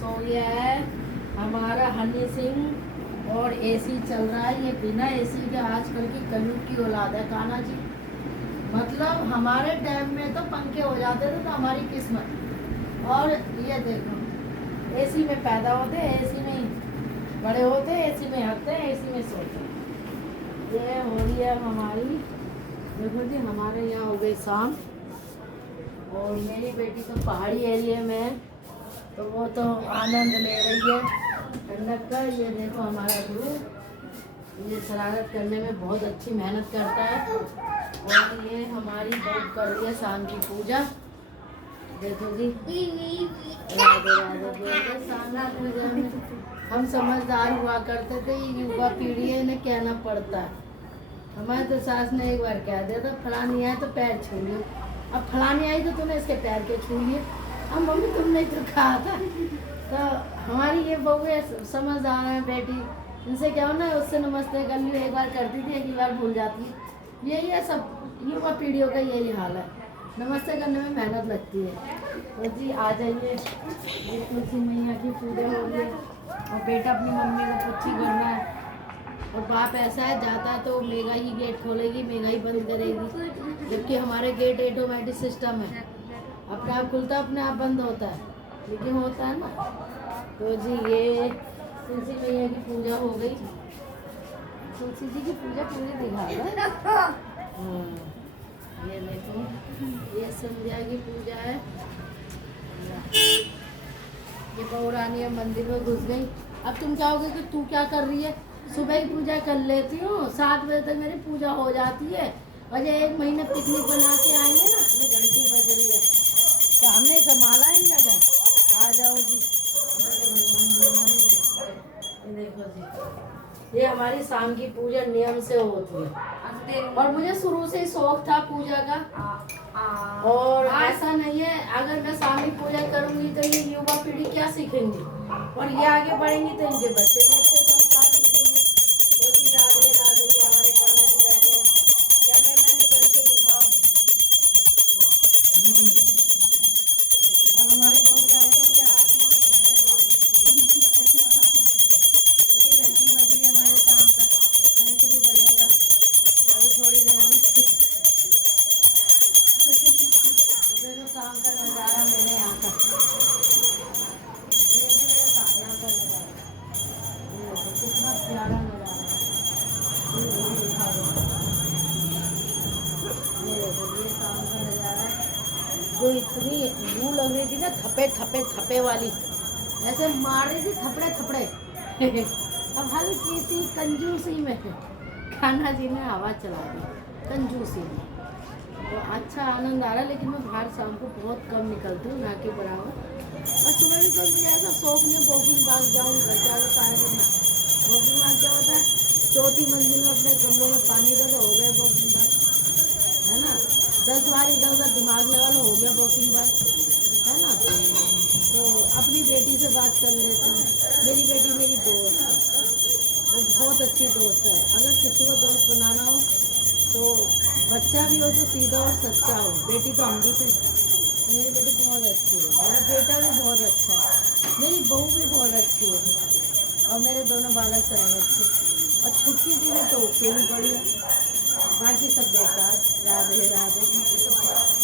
सो गया है हमारा हनी सिंह और एसी चल रहा है। ये बिना एसी के आजकल की कलयुग की औलाद है कान्हा जी। मतलब हमारे टाइम में तो पंखे हो जाते थे तो हमारी किस्मत। और ये देखो एसी में पैदा होते, एसी में ही बड़े होते, एसी में हंसते हैं, एसी में सोते हैं। ये हो रही है हमारी, देखो जी हमारे यहाँ हो गई शाम। और मेरी बेटी तो पहाड़ी एरिया में है तो वो तो आनंद ले रही है ठंडक का। ये देखो हमारा गुरु, ये शरारत करने में बहुत अच्छी मेहनत करता है। और ये हमारी बहू कर रही है शाम की पूजा। देखो जी राधे राधे बोलते शाम की पूजा में हम समझदार हुआ करते थे, ये युवा पीढ़ी है इन्हें कहना पड़ता है। हमारे तो सास ने एक बार कह दिया था फलानी आए तो पैर छू लियो, अब फलानी आई तो तूने इसके पैर के छू लिए। अब मम्मी तुमने तो कहा था। तो हमारी ये बहू है समझदार है बेटी, इनसे क्या हो ना उससे नमस्ते कर लियो, एक बार करती थी एक बार भूल जाती है। यही है सब युवा पीढ़ियों का यही हाल है, नमस्ते करने में मेहनत लगती है। तो जी आ जाइए, ये तुलसी मैया की पूजा हो रही है और बेटा अपनी मम्मी को पुच्छी कर रहा है। और बाप ऐसा है जाता है तो मेगा ही गेट खोलेगी मेगा ही बंद करेगी, जबकि हमारे गेट ऑटोमेटिक सिस्टम है, अपने आप खुलता है अपने आप बंद होता है, लेकिन होता है ना। तो जी ये तुलसी मैया की पूजा हो गई, तुलसी जी की पूजा पूरी दिखा रहा है। हाँ ये देखो ये संध्या की पूजा है। ये बहुरानी है मंदिर में घुस गई। अब तुम चाहोगे कि तू क्या कर रही है, सुबह ही पूजा कर लेती हूँ, 7 बजे तक मेरी पूजा हो जाती है और ये 1 महीने पिकनिक बना के आएंगे ना, ये घंटी बज रही है तो हमने संभाला इन जगह। आ जाओ जी, ये देखो जी ये हमारी शाम की पूजा नियम से होती है और मुझे शुरू से ही शौक था पूजा का। और ऐसा नहीं है अगर मैं शाम की पूजा करूंगी तो ये युवा पीढ़ी क्या सीखेंगी और ये आगे बढ़ेंगी तो इनके बच्चे भी अच्छे संस्कार सीखेंगे। तो जी राधे राधे, ये हमारे कान्हा जी बैठे हैं, कैमरामैन इधर से दिखाओ। अब हमारे बहू क्या हो गया, मुझे आरती नहीं करने दो। ये घंटी बजी हमारे शाम का, घंटी भी बजेगा अभी थोड़ी देर में। देखो शाम का नज़ारा मेरे यहाँ का, ये भी मेरे यहाँ का नज़ारा, ये देखो कितना प्यारा नज़ारा है। ये दिखा दो, ये देखो ये शाम का नज़ारा है। जो इतनी लू लग रही थी ना थपे थपे थपे वाली, ऐसे मार रही थी थपड़े थपड़े। अब हल्की सी कंजूसी में कान्हा जी ने हवा चला दी कंजूसी में, तो अच्छा आनंद आ रहा है। लेकिन मैं बाहर शाम को बहुत कम निकलती हूँ ना के बराबर। और सुबह भी कभी ऐसा शौक नहीं वॉकिंग पार्क जाऊँ, घर जाओ सारे दिन वॉकिंग पार्क क्या होता है, 4थी मंजिल में अपने गमलों में पानी दो तो हो गया वॉकिंग पार्क, है ना। 10 बार इधर उधर दिमाग लगा लो हो गया वॉकिंग पार्क, है ना। तो अपनी बेटी से बात कर लेते हैं। मेरी बेटी मेरी दोस्त है, वो बहुत अच्छी दोस्त है। अगर किसी को दोस्त बनाना हो तो बच्चा भी हो तो सीधा और सच्चा हो। बेटी तो हम भी थे, मेरी बेटी बहुत अच्छी है, मेरा बेटा भी बहुत अच्छा है, मेरी बहू भी बहुत अच्छी है और मेरे दोनों बालक तरह अच्छे। और छुट्टी दी तो उससे भी बढ़िया, बाकी सब बेकार। राधे राधे।